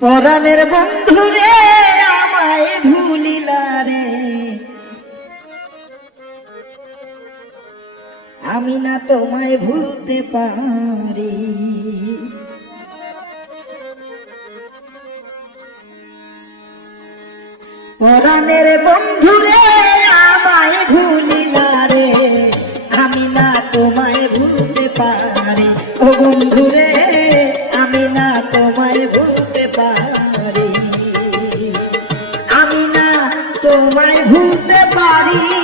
পরানের বন্ধু রে আমায় ভুলিলা রে। আমি না তোমায় ভুলতে পারি। পরানের বন্ধু রে আমায় ভুলিলা রে। আমি না তোমায় ভুলতে পারি। ও বন্ধু নারী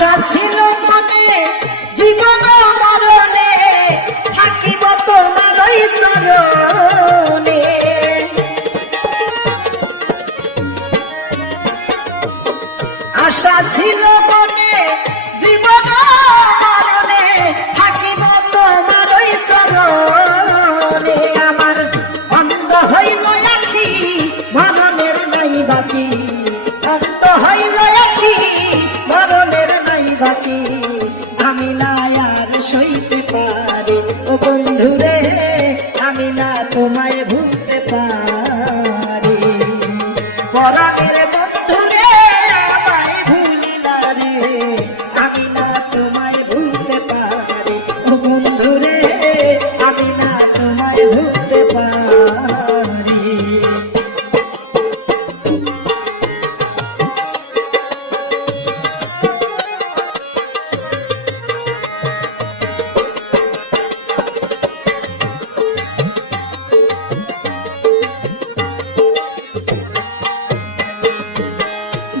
আশা ছিল মনে জীবন মরণে, থাকিব তোমারই চরণে। আশা ছিল মনে জীবন মরণে, থাকিব তোমারই চরণে। আমার অন্ধ হইল আখি মরণের নাই বাকি। হইল আখি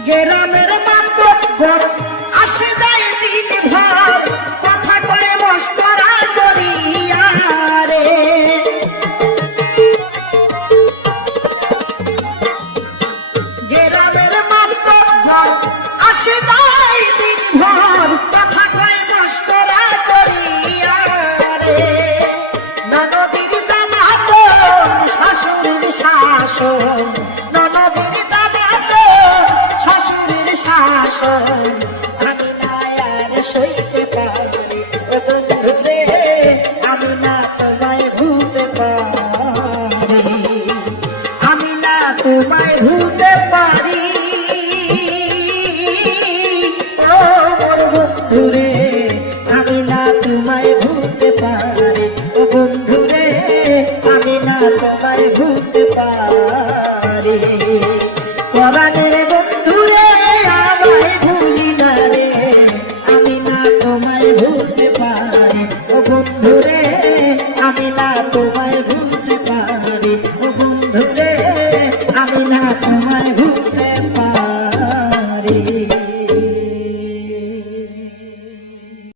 গেরামের মাত্র Gracias.